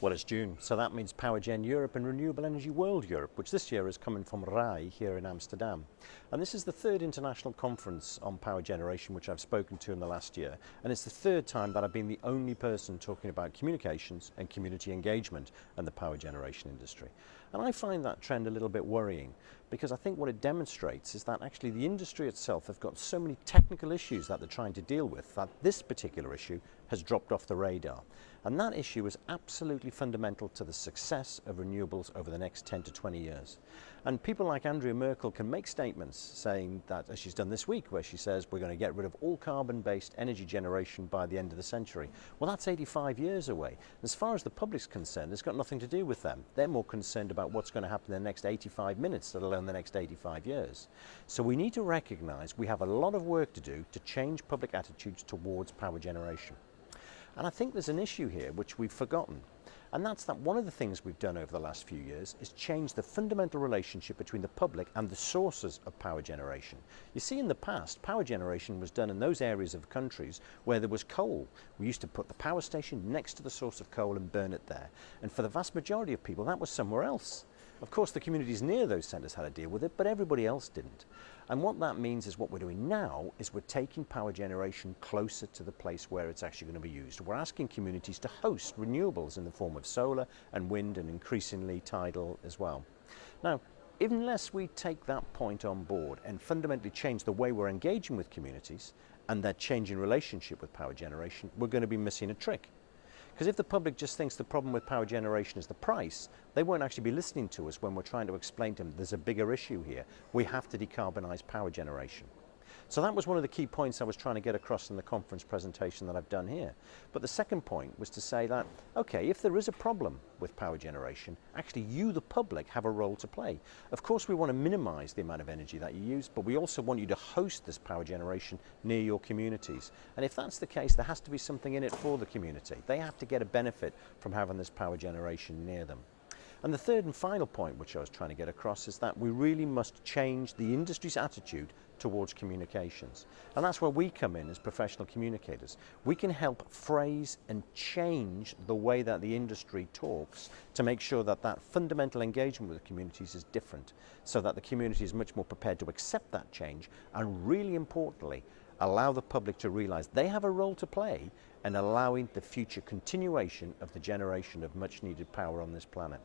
Well, it's June, so that means PowerGen Europe and Renewable Energy World Europe, which this year is coming from RAI here in Amsterdam. And this is the third international conference on power generation which I've spoken to in the last year. And it's the third time that I've been the only person talking about communications and community engagement and the power generation industry. And I find that trend a little bit worrying, because I think what it demonstrates is that actually the industry itself have got so many technical issues that they're trying to deal with that this particular issue has dropped off the radar. And that issue is absolutely fundamental to the success of renewables over the next 10 to 20 years. And people like Andrea Merkel can make statements saying that, as she's done this week, where she says we're going to get rid of all carbon-based energy generation by the end of the century. Well, that's 85 years away. As far as the public's concerned, it's got nothing to do with them. They're more concerned about what's going to happen in the next 85 minutes, let alone the next 85 years. So we need to recognise we have a lot of work to do to change public attitudes towards power generation. And I think there's an issue here which we've forgotten. And that's that one of the things we've done over the last few years is change the fundamental relationship between the public and the sources of power generation. You see, in the past, power generation was done in those areas of countries where there was coal. We used to put the power station next to the source of coal and burn it there. And for the vast majority of people, that was somewhere else. Of course, the communities near those centres had to deal with it, but everybody else didn't. And what that means is what we're doing now is we're taking power generation closer to the place where it's actually going to be used. We're asking communities to host renewables in the form of solar and wind and increasingly tidal as well. Now, unless we take that point on board and fundamentally change the way we're engaging with communities and their changing relationship with power generation, we're going to be missing a trick. Because if the public just thinks the problem with power generation is the price, they won't actually be listening to us when we're trying to explain to them there's a bigger issue here. We have to decarbonise power generation. So that was one of the key points I was trying to get across in the conference presentation that I've done here. But the second point was to say that, okay, if there is a problem with power generation, actually you, the public, have a role to play. Of course, we want to minimise the amount of energy that you use, but we also want you to host this power generation near your communities. And if that's the case, there has to be something in it for the community. They have to get a benefit from having this power generation near them. And the third and final point which I was trying to get across is that we really must change the industry's attitude towards communications. And that's where we come in as professional communicators. We can help phrase and change the way that the industry talks to make sure that that fundamental engagement with the communities is different, so that the community is much more prepared to accept that change and, really importantly, allow the public to realise they have a role to play in allowing the future continuation of the generation of much needed power on this planet.